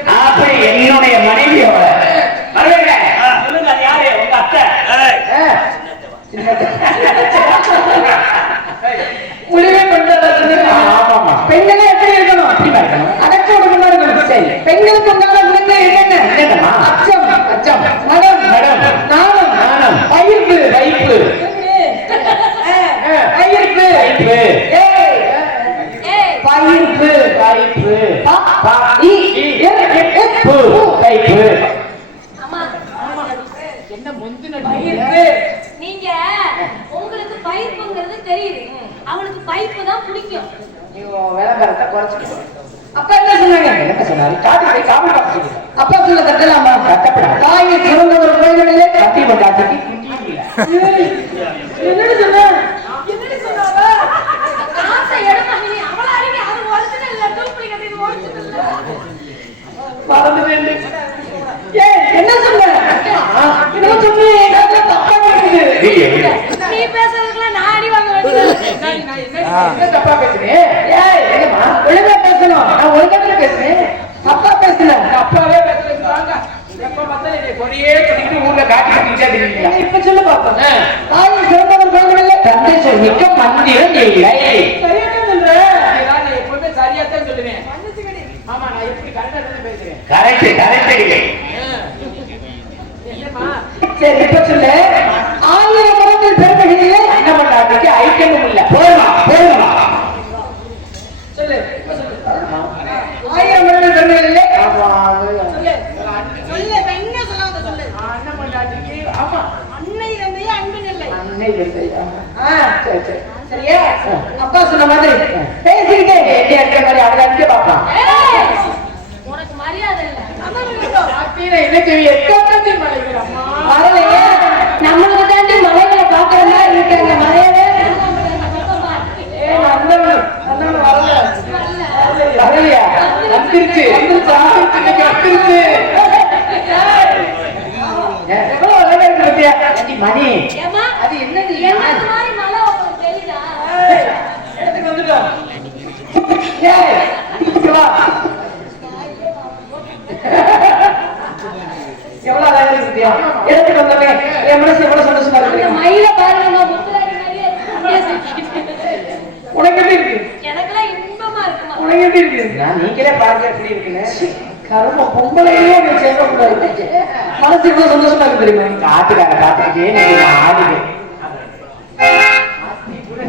அப்படி என்னுடைய மனைவியோட. சொல்லுங்க யாரு? உங்க அத்தை. முடிவே கொண்டாடுறது பெண்களே எப்படி இருக்கணும்? அப்படிமா இருக்கணும் அதற்கு ஒழுங்கமா இருக்கணும். சரி. பெண்களுக்கு உங்களோட குழந்தை என்னென்ன அச்சம். அச்சம். மடம் மடம் நாணம். பயிர்ப்பு. வைப்பு பயிர்ப்பு. வைப்பு பயிர்ப்பு. பயிர்ப்பு. பயிர்ப்பு. நீங்க? உங்களுக்கு பைப்புங்கிறது தெரியுது. அவனுக்கு பைப்பு தான் பிடிக்கும். விளம்பரத்தை குறைச்சிக்கோ. அப்பா என்ன சொன்னாங்க? என்ன சொன்னாரு? காட்டு போய் காவல் காப்பு சொல்லுங்க அப்பா சொல்ல தட்டலாமா கட்டப்படாது. தாயை சிறந்த ஒரு கோயிலிலே கட்டி கொண்டாட்டுக்கு குட்டியும் இல்ல என்னடி சொன்ன என்னடி சொன்னாங்க காசை எடுமா நீ அவள அடிக்க அது ஒரிஜினல் இல்ல டூப்ளிகேட் இது ஒரிஜினல் இல்ல மறந்துட்டேன் ஏய் என்ன சொன்ன என்ன சொன்னீங்க தப்பா இருக்குது இல்ல, இல்ல. நீ பேசுறதுக்குலாம் நான் அடி வாங்க வேண்டியது என்ன தப்பா பேசுறேன் ஒழுங்கா பேசணும் நான் ஒழுங்கா பேசுறேன் தப்பா பேசல அப்பாவே பேசுறது வாங்க எப்ப பார்த்தாலும் என்னை கொடியே சொல்லிட்டு ஊர்ல இப்ப சொல்லு பாப்போம் தாயை சிறந்தவர் கோயிலிலே தந்தை சொல் மிக்க மந்திரம் இல்லை நான் எப்பவுமே சொல்லுவேன் ஆமா நான் எப்படி கரெக்டா தானே பேசுறேன் கரெக்ட். கரெக்ட் இல்லை என்னம்மா சரி இப்ப சொல்லு ஆயிரம் மரங்கள் பெருமைகளிலே என்ன பண்ணாட்டுக்கு ஐட்டமும் இல்ல போதுமா போதுமா சொல்லு இப்ப சொல்லு ஆயிரம் மரங்கள் பெருமைகளிலே சொல்லு இப்ப என்ன சொல்லாத சொல்லு அண்ணன் பொண்டாட்டிக்கு ஆமா அன்னை தந்தையே அன்பின் இல்லை அன்னை தந்தையா? சரி, சரி. சரியா? அப்பா சொன்ன மாதிரி பேசிக்கிட்டே எங்க இருக்கிற மாதிரி அவங்க அடிக்க பாப்பான் ஏய், உனக்கு மரியாதை இல்ல. செய்வி எக்கத்தத்தில் மலைகள் நம்மளுக்கு தாண்டி மலைகளை பாக்குற மாதிரி இருக்காங்க மலையவே ஏ வந்தவன் வந்தவன் வரல. வரலையா? வந்துருச்சு வந்துருச்சா? இன்னைக்கு வந்துருச்சு எவ்வளவு அழகா இருக்கு பத்தியா அடி மணி? அது என்னது? இடத்துக்கு வந்துட்டோம் ஏய் இங்க வா. எவ்வளவு அழகா இருக்கு பத்தியா இடத்துக்கு வந்தோமே. என் மனசு எவ்வளவு சந்தோஷமா அந்த இருக்கு மயில பாருங்க. உனக்கு எப்படி இருக்கு? எனக்கெல்லாம் இன்பமா இருக்குமா? உனக்கு எப்படி இருக்கு? நீங்களே பாருங்க எப்படி இருக்குன்னு? கரும பொம்பளையே சேர்க்கக்கூடாது மனசு இவ்வளவு சந்தோஷமா இருக்கு தெரியுமா? காத்துக்கார காத்துக்கே நீங்க நான் ஆடுது நீ கூட